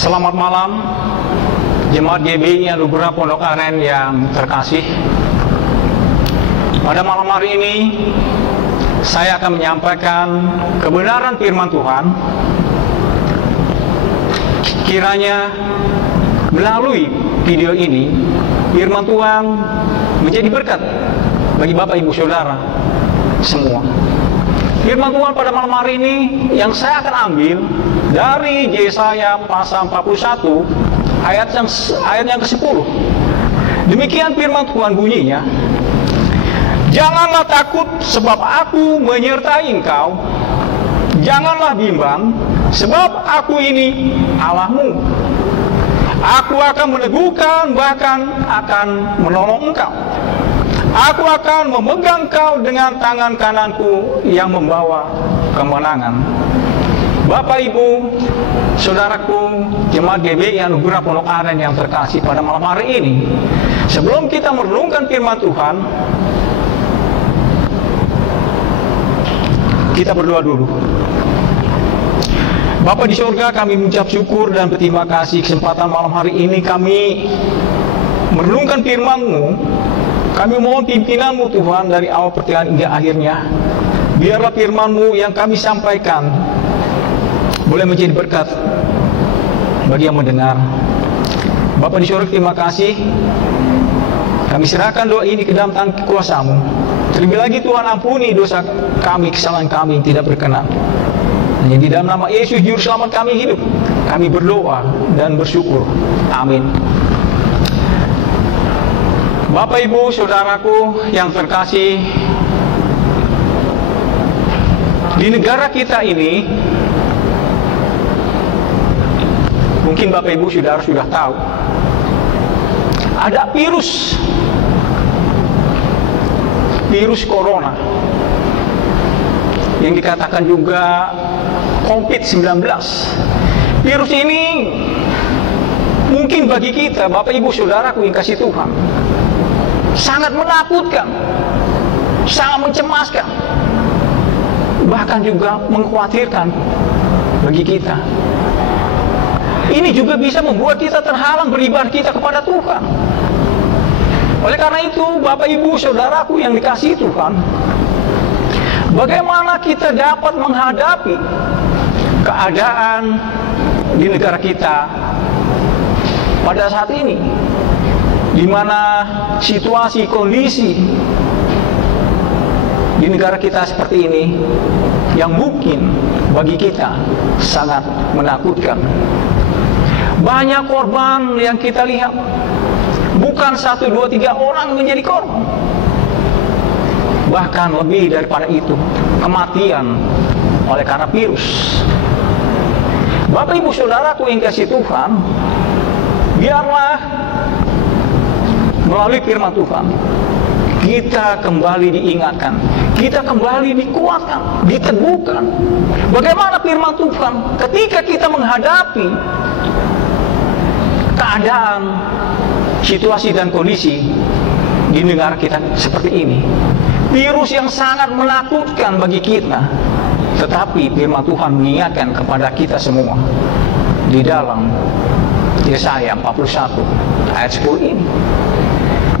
Selamat malam, Jemaat GBI Anugerah Pondok Aren yang terkasih. Pada malam hari ini, saya akan menyampaikan kebenaran firman Tuhan. Kiranya melalui video ini, firman Tuhan menjadi berkat bagi Bapak Ibu Saudara semua. Firman Tuhan pada malam hari ini yang saya akan ambil dari Yesaya pasal 41 ayat yang ke-10. Demikian firman Tuhan bunyinya, "Janganlah takut sebab aku menyertai engkau. Janganlah bimbang sebab aku ini Allahmu. Aku akan meneguhkan, bahkan akan menolong engkau. Aku akan memegang kau dengan tangan kananku yang membawa kemenangan." Bapak Ibu, Saudaraku, Jemaat GBI Anugerah Pondok Aren yang terkasih pada malam hari ini, sebelum kita merenungkan firman Tuhan, kita berdoa dulu. Bapa di surga, kami mengucap syukur dan berterima kasih kesempatan malam hari ini kami merenungkan firman-Mu. Kami mohon pimpinan-Mu Tuhan dari awal pertengahan hingga akhirnya. Biarlah firman-Mu yang kami sampaikan boleh menjadi berkat bagi yang mendengar. Bapa di surga, terima kasih. Kami serahkan doa ini ke dalam tangan kuasa-Mu. Terlebih lagi Tuhan, ampuni dosa kami, kesalahan kami yang tidak berkenan. Hanya di dalam nama Yesus Juru Selamat kami hidup. Kami berdoa dan bersyukur. Amin. Bapak Ibu Saudaraku yang terkasih, di negara kita ini, mungkin Bapak Ibu Saudara sudah tahu, ada virus corona yang dikatakan juga COVID-19. Virus ini mungkin bagi kita, Bapak Ibu Saudaraku yang kasih Tuhan, sangat menakutkan, sangat mencemaskan, bahkan juga mengkhawatirkan bagi kita. Ini juga bisa membuat kita terhalang beribadah kita kepada Tuhan. Oleh karena itu, Bapak Ibu Saudaraku yang dikasihi Tuhan, bagaimana kita dapat menghadapi keadaan di negara kita pada saat ini, di mana situasi kondisi di negara kita seperti ini yang mungkin bagi kita sangat menakutkan. Banyak korban yang kita lihat, bukan 1, 2, 3 orang menjadi korban, bahkan lebih daripada itu, kematian oleh karena virus. Bapak Ibu Saudaraku yang kasih Tuhan, biarlah melalui firman Tuhan kita kembali diingatkan, kita kembali dikuatkan, diteguhkan. Bagaimana firman Tuhan ketika kita menghadapi keadaan, situasi dan kondisi di negara kita seperti ini, virus yang sangat menakutkan bagi kita, tetapi firman Tuhan mengingatkan kepada kita semua di dalam Yesaya 41 ayat 10 ini,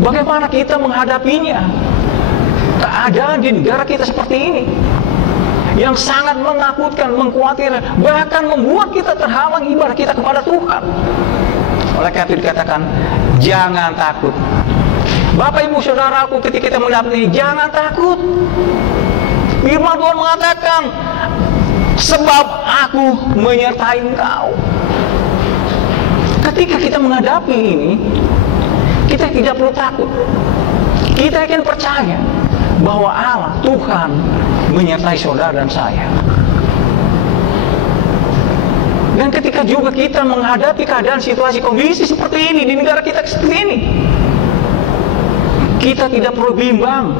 bagaimana kita menghadapinya. Keadaan di negara kita seperti ini yang sangat menakutkan, mengkhawatirkan, bahkan membuat kita terhalang ibadah kita kepada Tuhan. Oleh karena itu dikatakan, jangan takut. Bapak Ibu Saudaraku, ketika kita menghadapi ini, jangan takut. Firman Tuhan mengatakan, sebab aku menyertai engkau. Ketika kita menghadapi ini, kita tidak perlu takut. Kita akan percaya bahwa Allah, Tuhan, menyertai saudara dan saya. Dan ketika juga kita menghadapi keadaan situasi kondisi seperti ini di negara kita seperti ini, kita tidak perlu bimbang,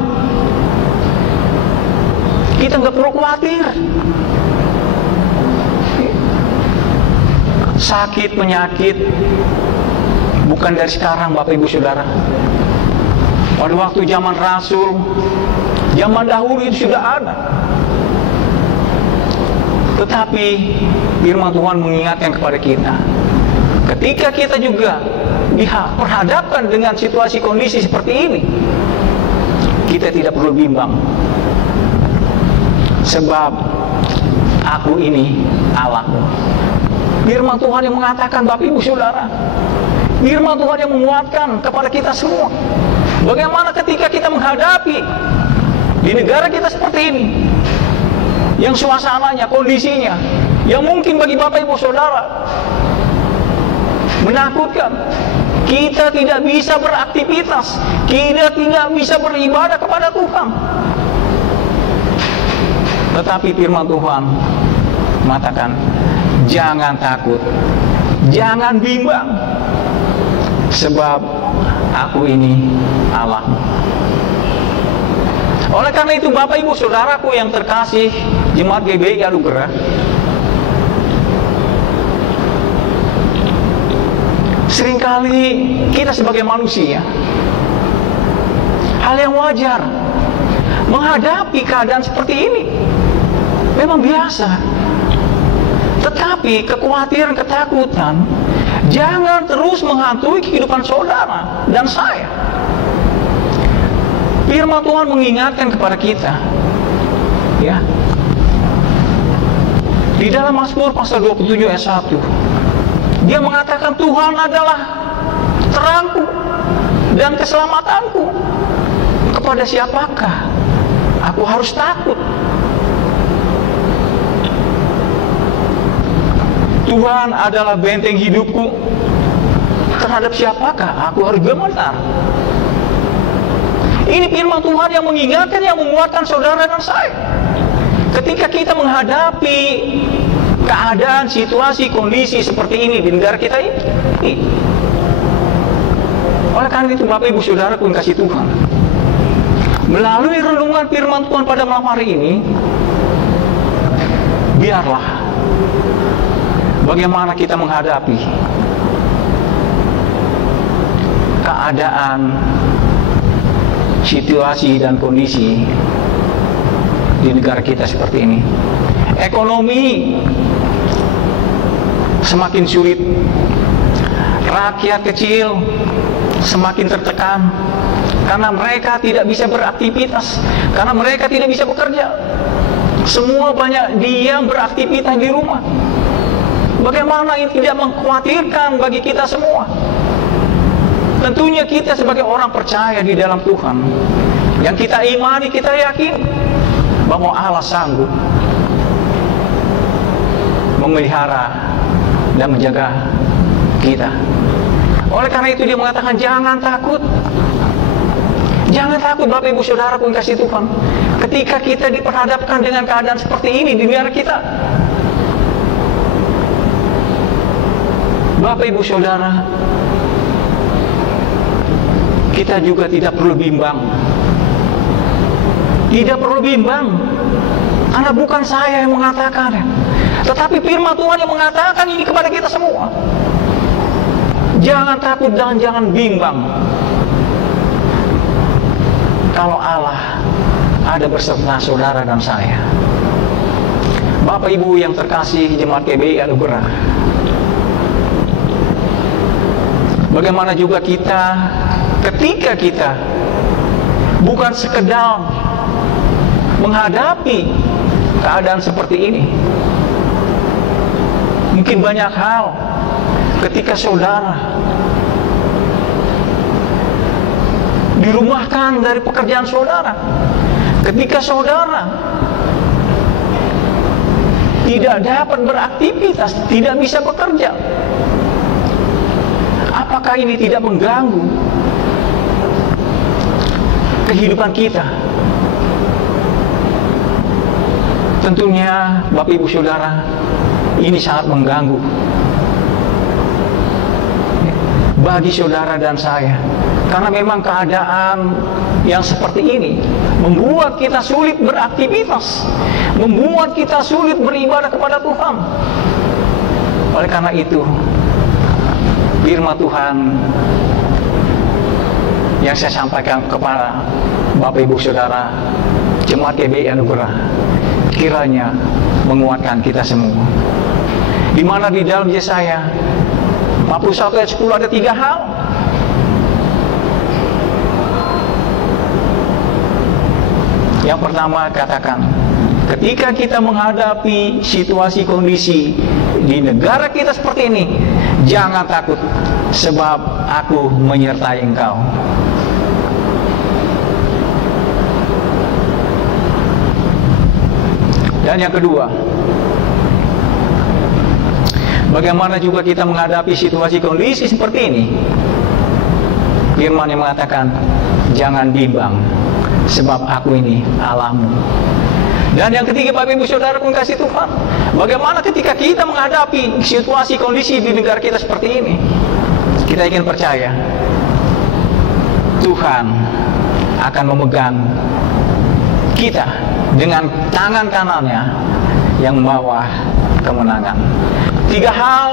kita nggak perlu khawatir. Sakit, penyakit bukan dari sekarang, Bapak Ibu Saudara. Pada waktu zaman Rasul, zaman dahulu itu sudah ada. Tetapi firman Tuhan mengingatkan kepada kita, ketika kita juga diperhadapkan dengan situasi kondisi seperti ini, kita tidak perlu bimbang, sebab aku ini Allahmu. Firman Tuhan yang mengatakan, Bapak Ibu Saudara, firman Tuhan yang menguatkan kepada kita semua. Bagaimana ketika kita menghadapi di negara kita seperti ini, yang suasananya, kondisinya, yang mungkin bagi Bapak Ibu Saudara menakutkan. Kita tidak bisa beraktivitas, kita tidak bisa beribadah kepada Tuhan. Tetapi firman Tuhan mengatakan, jangan takut, jangan bimbang, sebab aku ini Allahmu. Oleh karena itu, Bapak Ibu Saudaraku yang terkasih, Jemaat GBI Anugerah, seringkali kita sebagai manusia, hal yang wajar menghadapi keadaan seperti ini memang biasa. Tetapi kekhawatiran, ketakutan jangan terus menghantui kehidupan saudara dan saya. Firman Tuhan mengingatkan kepada kita, ya, di dalam Mazmur pasal 27 ayat 1, dia mengatakan, Tuhan adalah terangku dan keselamatanku. Kepada siapakah aku harus takut? Tuhan adalah benteng hidupku. Terhadap siapakah aku harus gemetar? Ini firman Tuhan yang mengingatkan, yang menguatkan saudara dan saya. Ketika kita menghadapi keadaan, situasi, kondisi seperti ini di negara kita ini. Oleh karena itu, Bapak Ibu Saudaraku yang kasih Tuhan, melalui renungan firman Tuhan pada malam hari ini, biarlah bagaimana kita menghadapi keadaan, situasi dan kondisi di negara kita seperti ini. Ekonomi semakin sulit, rakyat kecil semakin tertekan karena mereka tidak bisa beraktivitas, karena mereka tidak bisa bekerja. Semua banyak diam beraktivitas di rumah. Bagaimana ini tidak mengkhawatirkan bagi kita semua? Tentunya kita sebagai orang percaya di dalam Tuhan, yang kita imani, kita yakin bahwa Allah sanggup memelihara dan menjaga kita. Oleh karena itu dia mengatakan, jangan takut. Jangan takut, Bapak Ibu Saudaraku yang kasih Tuhan. Ketika kita diperhadapkan dengan keadaan seperti ini di negara kita, Bapak Ibu Saudara, kita juga tidak perlu bimbang. Tidak perlu bimbang, karena bukan saya yang mengatakan, tetapi firman Tuhan yang mengatakan ini kepada kita semua. Jangan takut dan jangan bimbang, kalau Allah ada beserta saudara dan saya. Bapak Ibu yang terkasih Jemaat GBI Anugerah, bagaimana juga kita ketika kita bukan sekedar menghadapi keadaan seperti ini. Mungkin banyak hal ketika saudara dirumahkan dari pekerjaan saudara, ketika saudara tidak dapat beraktivitas, tidak bisa bekerja, apakah ini tidak mengganggu kehidupan kita? Tentunya Bapak Ibu Saudara, ini sangat mengganggu bagi saudara dan saya, karena memang keadaan yang seperti ini membuat kita sulit beraktivitas, membuat kita sulit beribadah kepada Tuhan. Oleh karena itu, firman Tuhan yang saya sampaikan kepada Bapak Ibu Saudara Jemaat GBI Anugerah, kiranya menguatkan kita semua. Di mana di dalam Yesaya 51 ayat 10 ada 3 hal. Yang pertama katakan, ketika kita menghadapi situasi kondisi di negara kita seperti ini, jangan takut, sebab aku menyertai engkau. Dan yang kedua, bagaimana juga kita menghadapi situasi kondisi seperti ini? Firman yang mengatakan, jangan bimbang, sebab aku ini Allahmu. Dan yang ketiga, Bapak Ibu Saudara pun kasih Tuhan, bagaimana ketika kita menghadapi situasi kondisi di negara kita seperti ini, kita ingin percaya Tuhan akan memegang kita dengan tangan kanannya yang membawa kemenangan. 3 hal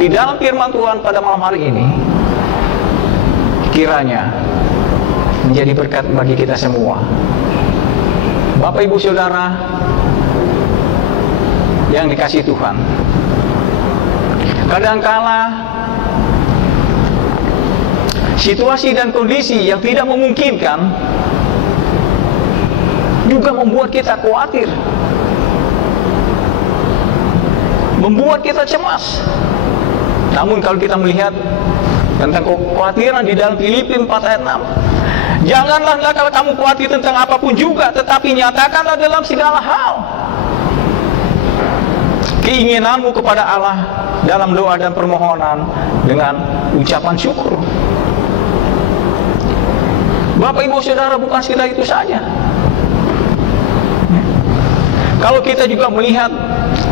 di dalam firman Tuhan pada malam hari ini kiranya menjadi berkat bagi kita semua. Bapak Ibu Saudara yang dikasihi Tuhan, kadangkala situasi dan kondisi yang tidak memungkinkan juga membuat kita khawatir, membuat kita cemas. Namun kalau kita melihat tentang kekhawatiran di dalam Filipi 4 ayat 6, janganlah kalau kamu khawatir tentang apapun juga, tetapi nyatakanlah dalam segala hal keinginanmu kepada Allah dalam doa dan permohonan dengan ucapan syukur. Bapak Ibu Saudara, bukan sekedar itu saja. Kalau kita juga melihat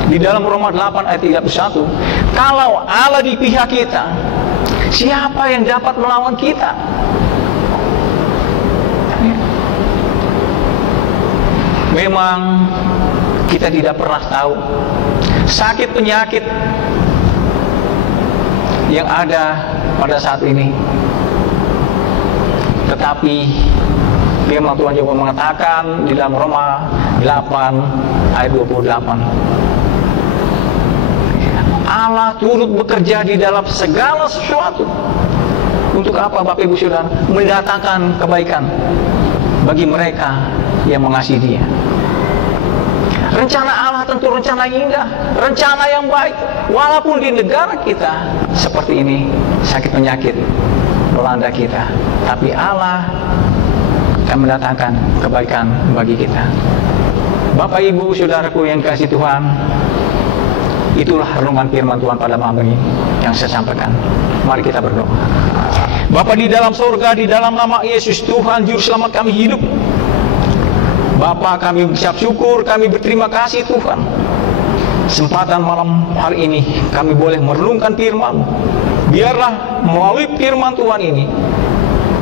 di dalam Roma 8 ayat 31, kalau Allah di pihak kita, siapa yang dapat melawan kita? Memang kita tidak pernah tahu sakit penyakit yang ada pada saat ini. Tetapi firman Tuhan juga mengatakan di dalam Roma 8 ayat 28, Allah turut bekerja di dalam segala sesuatu. Untuk apa Bapak Ibu Saudara? Mendatangkan kebaikan bagi mereka yang mengasihi Dia. Rencana Allah tentu rencana yang indah, rencana yang baik. Walaupun di negara kita seperti ini, sakit penyakit melanda kita, tapi Allah akan mendatangkan kebaikan bagi kita. Bapak Ibu Saudaraku yang kasih Tuhan, itulah renungan firman Tuhan pada malam ini yang saya sampaikan. Mari kita berdoa. Bapa di dalam surga, di dalam nama Yesus Tuhan Juru Selamat kami hidup, Bapa, kami mengucap syukur, kami berterima kasih Tuhan. Kesempatan malam hari ini kami boleh merenungkan firman. Biarlah melalui firman Tuhan ini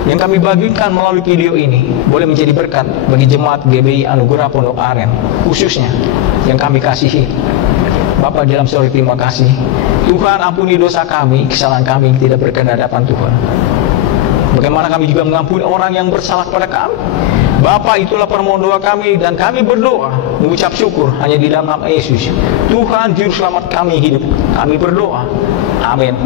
yang kami bagikan melalui video ini boleh menjadi berkat bagi jemaat GBI Anugerah Pondok Aren, khususnya yang kami kasihi. Bapa dalam surga, terima kasih Tuhan, ampuni dosa kami, kesalahan kami tidak berkenan di hadapan Tuhan. Bagaimana kami juga mengampuni orang yang bersalah kepada kami. Bapa, itulah permohonan doa kami, dan kami berdoa mengucap syukur hanya di dalam nama Yesus Tuhan Juru Selamat kami hidup. Kami berdoa, amin.